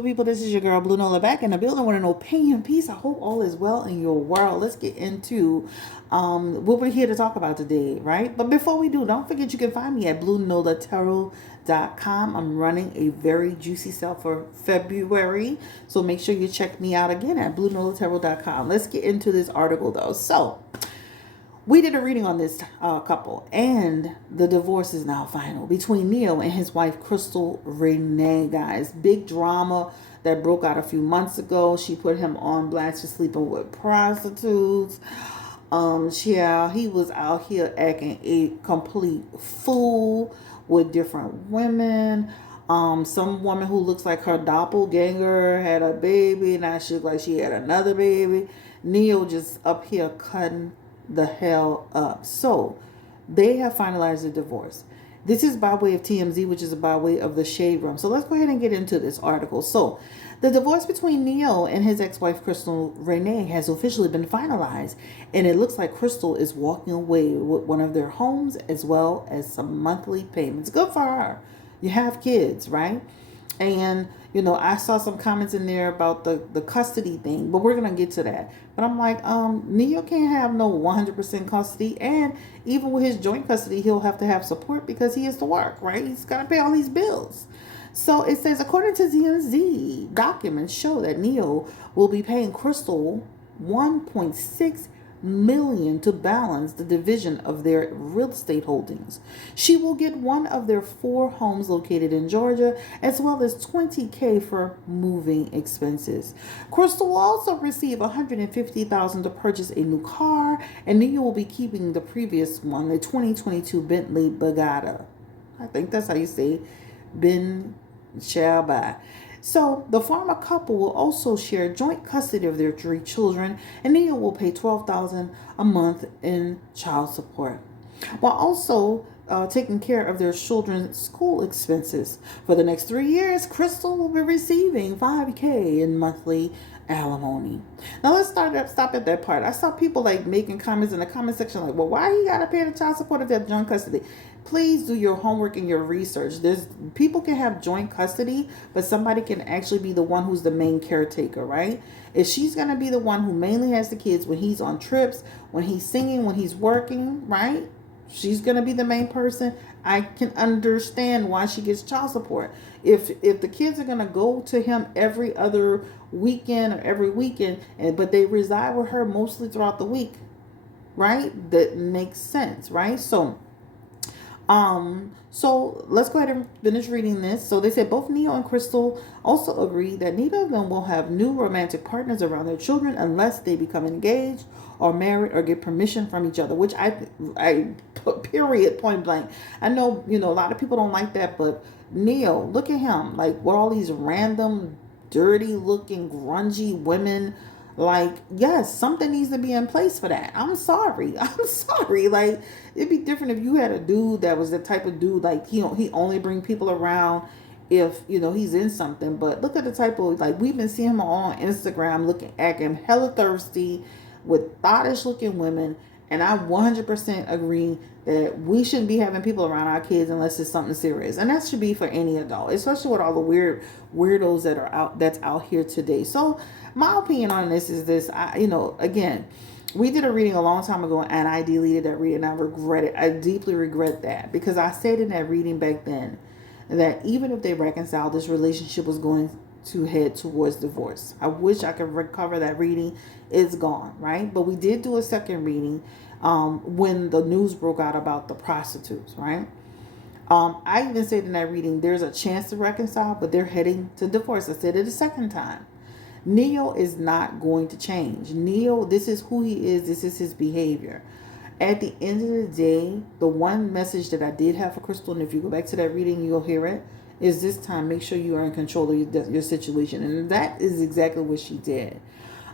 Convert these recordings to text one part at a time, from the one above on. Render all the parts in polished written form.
beautiful people. This is your girl Blue Nola back in the building with an opinion piece. I hope all is well in your world. Let's get into what we're here to talk about today, right? But before we do, don't forget you can find me at BlueNolaTarot.com. I'm running a very juicy sale for February, so make sure you check me out again at BlueNolaTarot.com. Let's get into this article though. So we did a reading on this couple, and the divorce is now final between Neil and his wife, Crystal Renee, guys. Big drama that broke out a few months ago. She put him on blast for sleeping with prostitutes. He was out here acting a complete fool with different women. Some woman who looks like her doppelganger had a baby. Now she looked like she had another baby. Neil just up here cutting the hell up. So they have finalized the divorce. This is by way of TMZ, which is by way of the Shade Room. So let's go ahead and get into this article. So the divorce between Neil and his ex-wife Crystal Renee has officially been finalized, and it looks like Crystal is walking away with one of their homes as well as some monthly payments. Good for her. You have kids, right? And, you know, I saw some comments in there about the custody thing, but we're going to get to that. But I'm like, Neil can't have no 100% custody. And even with his joint custody, he'll have to have support because he has to work, right? He's got to pay all these bills. So it says, according to TMZ, documents show that Neil will be paying Crystal $1.6 million to balance the division of their real estate holdings. She will get one of their 4 homes located in Georgia, as well as $20,000 for moving expenses. Crystal will also receive $150,000 to purchase a new car, and Neil will be keeping the previous one, the 2022 Bentley Bugatti. I think that's how you say Ben Shabbat. So the former couple will also share joint custody of their 3 children, and Neil will pay $12,000 a month in child support, while also taking care of their children's school expenses. For the next 3 years, Crystal will be receiving $5,000 in monthly alimony. Now let's stop at that part. I saw people like making comments in the comment section like, well, why you gotta pay the child support if they have joint custody? Please do your homework and your research. There's people can have joint custody, but somebody can actually be the one who's the main caretaker, right? If she's gonna be the one who mainly has the kids when he's on trips, when he's singing, when he's working, right? She's gonna be the main person. I can understand why she gets child support. If the kids are gonna go to him every other weekend or every weekend, but they reside with her mostly throughout the week, right? That makes sense, right? So let's go ahead and finish reading this. So they said both Neil and Crystal also agree that neither of them will have new romantic partners around their children unless they become engaged or married or get permission from each other, which I put period point blank. I know, you know, a lot of people don't like that, but Neil, look at him, like with all these random, dirty looking, grungy women. Like, yes, something needs to be in place for that. I'm sorry. Like, it'd be different if you had a dude that was the type of dude, like, he only bring people around if, you know, he's in something. But look at the type of, like, we've been seeing him on Instagram acting hella thirsty with thottish looking women. And I 100% agree that we shouldn't be having people around our kids unless it's something serious. And that should be for any adult, especially with all the weirdos that's out here today. So my opinion on this is this. Again, we did a reading a long time ago and I deleted that reading. I regret it. I deeply regret that because I said in that reading back then that even if they reconciled, this relationship was going to head towards divorce. I wish I could recover that reading. It's gone, right? But we did do a second reading when the news broke out about the prostitutes, right? I even said in that reading there's a chance to reconcile, but they're heading to divorce. I said it a second time. Neil is not going to change. Neil, this is who he is. This is his behavior. At the end of the day, the one message that I did have for Crystal, and if you go back to that reading, you'll hear it, is this time make sure you are in control of your situation. And that is exactly what she did.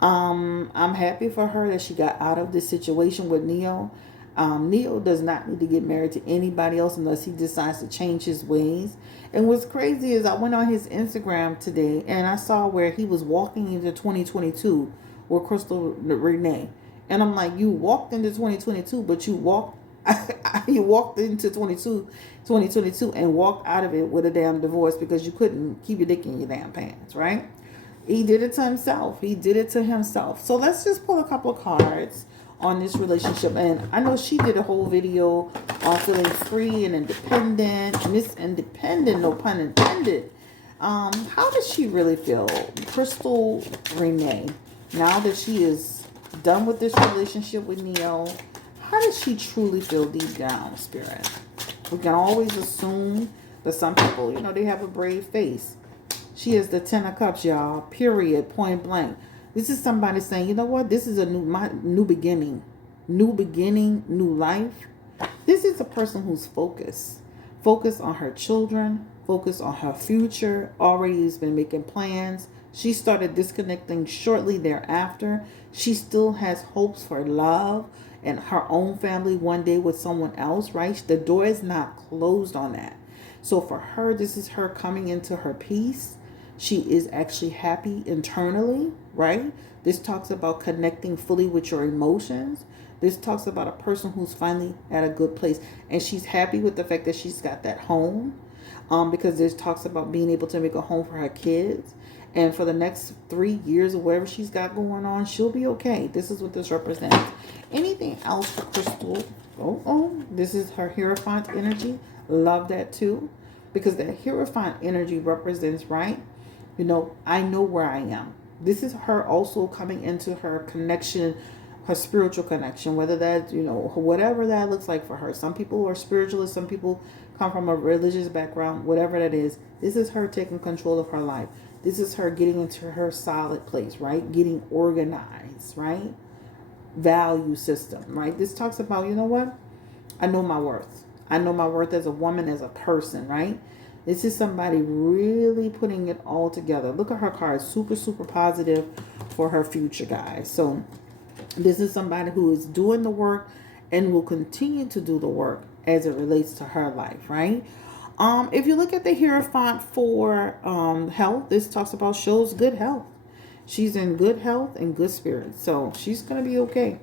I'm happy for her that she got out of this situation with Neil. Neil does not need to get married to anybody else unless he decides to change his ways. And what's crazy is I went on his Instagram today and I saw where he was walking into 2022 with Crystal Renee. And I'm like, you walked into 2022, but you walked You walked into 2022 and walked out of it with a damn divorce because you couldn't keep your dick in your damn pants, right? He did it to himself. He did it to himself. So let's just pull a couple of cards on this relationship. And I know she did a whole video on feeling free and independent. Miss Independent, no pun intended. How does she really feel? Crystal Renee, now that she is done with this relationship with Neo, how does she truly feel deep down, Spirit? We can always assume, but some people, they have a brave face. She is the Ten of Cups, y'all. Period. Point blank. This is somebody saying, you know what? This is my new beginning. New beginning, new life. This is a person who's focused. Focused on her children. Focused on her future. Already has been making plans. She started disconnecting shortly thereafter. She still has hopes for love and her own family one day with someone else, right? The door is not closed on that. So for her, this is her coming into her peace. She is actually happy internally, right? This talks about connecting fully with your emotions. This talks about a person who's finally at a good place. And she's happy with the fact that she's got that home. Because this talks about being able to make a home for her kids. And for the next 3 years or whatever she's got going on, she'll be okay. This is what this represents. Anything else for Crystal? This is her Hierophant energy. Love that too. Because that Hierophant energy represents, right? I know where I am. This is her also coming into her connection, her spiritual connection, whether that, whatever that looks like for her. Some people are spiritualists, some people come from a religious background, whatever that is. This is her taking control of her life. This is her getting into her solid place, right? Getting organized, right? Value system, right? This talks about, you know what? I know my worth. I know my worth as a woman, as a person, right? This is somebody really putting it all together. Look at her cards. Super, super positive for her future, guys. So this is somebody who is doing the work and will continue to do the work as it relates to her life, right? If you look at the Hierophant for health, this talks about shows good health. She's in good health and good spirits. So she's going to be okay.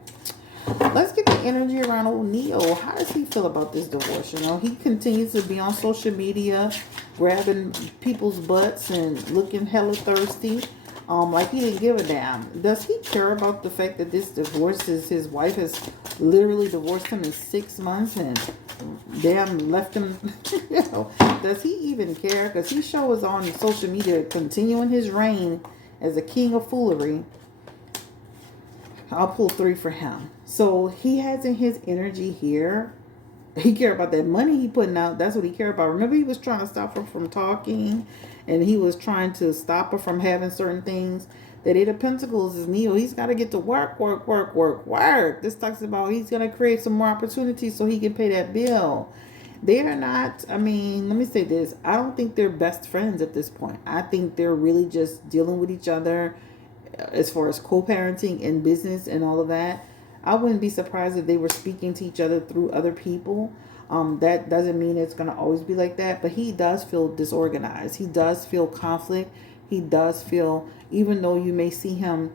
Let's get the energy around old Neo. How does he feel about this divorce? He continues to be on social media, grabbing people's butts and looking hella thirsty. Like he didn't give a damn. Does he care about the fact that this divorce is his wife has literally divorced him in 6 months and damn left him? Does he even care? Because he shows on social media continuing his reign as a king of foolery. I'll pull 3 for him. So he has in his energy here. He care about that money he putting out. That's what he care about. Remember, he was trying to stop her from talking, and he was trying to stop her from having certain things. That 8 of Pentacles is Neo. He's got to get to work. This talks about he's going to create some more opportunities so he can pay that bill. They are not, let me say this. I don't think they're best friends at this point. I think they're really just dealing with each other as far as co-parenting and business and all of that. I wouldn't be surprised if they were speaking to each other through other people. That doesn't mean it's going to always be like that, but he does feel disorganized. He does feel conflict. He does feel, even though you may see him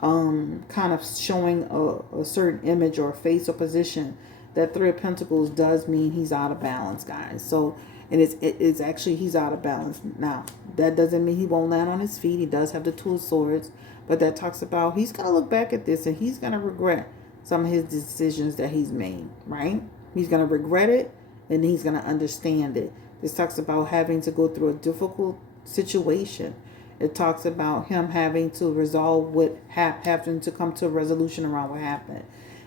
kind of showing a certain image or face or position, that 3 of Pentacles does mean he's out of balance, guys. So, and it's actually he's out of balance. Now, that doesn't mean he won't land on his feet. He does have the 2 of Swords, but that talks about he's going to look back at this and he's going to regret some of his decisions that he's made, right? He's going to regret it and he's going to understand it. This talks about having to go through a difficult situation. It talks about him having to resolve what having to come to a resolution around what happened.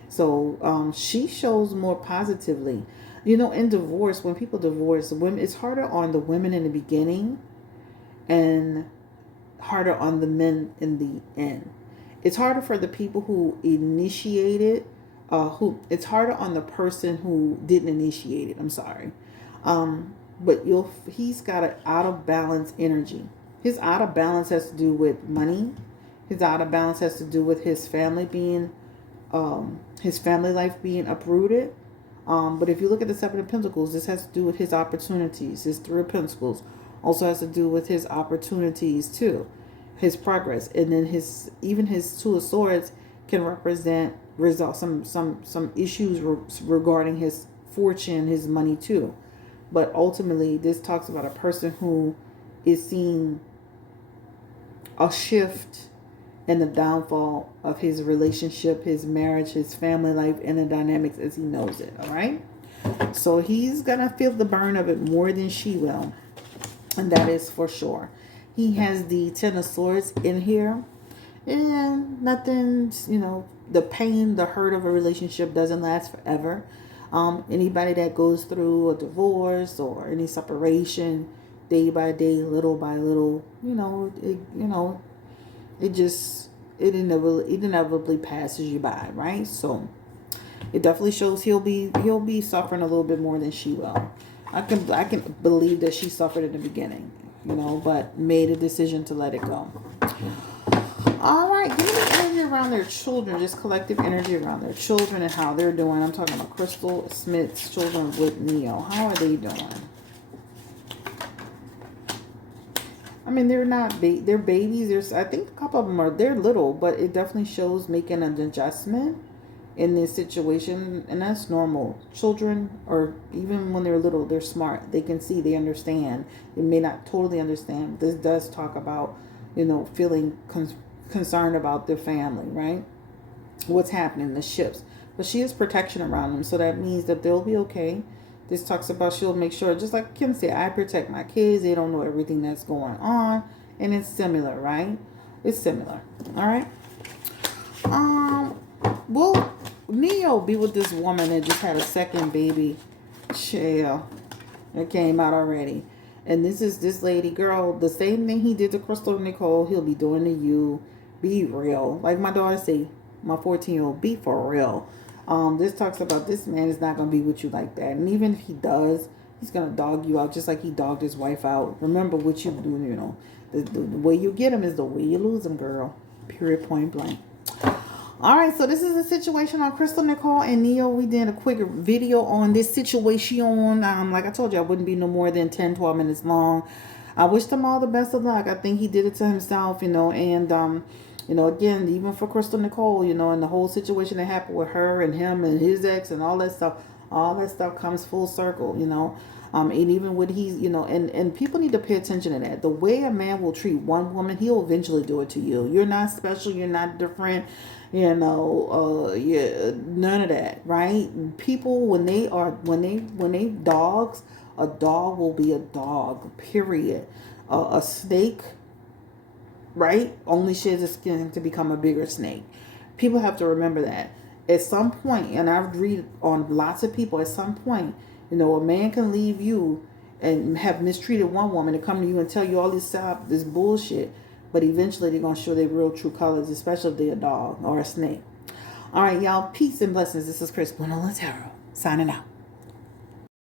So she shows more positively. In divorce, when people divorce, women, it's harder on the women in the beginning and harder on the men in the end. It's harder for the people who initiated, it's harder on the person who didn't initiate it. I'm sorry. But he's got an out of balance energy. His out of balance has to do with money. His out of balance has to do with his family being, his family life being uprooted. But if you look at the 7 of Pentacles, this has to do with his opportunities. His 3 of Pentacles also has to do with his opportunities too, his progress. And then his 2 of Swords can represent result some issues regarding his fortune, his money too. But ultimately, this talks about a person who is seeing a shift in the downfall of his relationship, his marriage, his family life, and the dynamics as he knows it. All right. So he's gonna feel the burn of it more than she will, and that is for sure. He has the Ten of Swords in here, and nothing, the pain, the hurt of a relationship doesn't last forever. Anybody that goes through a divorce or any separation, day by day, little by little, it just it inevitably passes you by, right? So it definitely shows he'll be suffering a little bit more than she will. I can believe that she suffered in the beginning, but made a decision to let it go. All right, give me the energy around their children, just collective energy around their children and how they're doing. I'm talking about Crystal Smith's children with Neo. How are they doing? I mean, they're not they're babies. I think a couple of them they're little, but it definitely shows making an adjustment in this situation, and that's normal. Children, or even when they're little, they're smart. They can see, they understand. They may not totally understand. This does talk about, feeling concerned about their family, right? What's happening, the shifts. But she has protection around them, so that means that they'll be okay. This talks about she'll make sure, just like Kim said, I protect my kids. They don't know everything that's going on. And it's similar, right? It's similar. All right. Will Neo be with this woman that just had a second baby? Chill. It came out already. And this is this lady, girl, the same thing he did to Crystal Nicole, he'll be doing to you. Be real. Like my daughter say, my 14-year-old, be for real. This talks about this man is not going to be with you like that. And even if he does, he's going to dog you out just like he dogged his wife out. Remember what you do, the way you get him is the way you lose him, girl. Period, point blank. All right, so this is a situation on Crystal Nicole and Neo. We did a quick video on this situation. Like I told you, I wouldn't be no more than 10, 12 minutes long. I wish them all the best of luck. I think he did it to himself, and again, even for Crystal Nicole, and the whole situation that happened with her and him and his ex and all that stuff comes full circle, and even when he's, and people need to pay attention to that. The way a man will treat one woman, he'll eventually do it to you. You're not special. You're not different. Yeah, none of that, right? People, when they dogs, a dog will be a dog, period. A snake, right, only sheds its skin to become a bigger snake. People have to remember that. At some point, and I've read on lots of people, at some point, a man can leave you and have mistreated one woman and come to you and tell you all this bullshit. But eventually they're going to show their real true colors, especially if they're a dog or a snake. All right, y'all. Peace and blessings. This is Chris Buenola Tarot, signing out.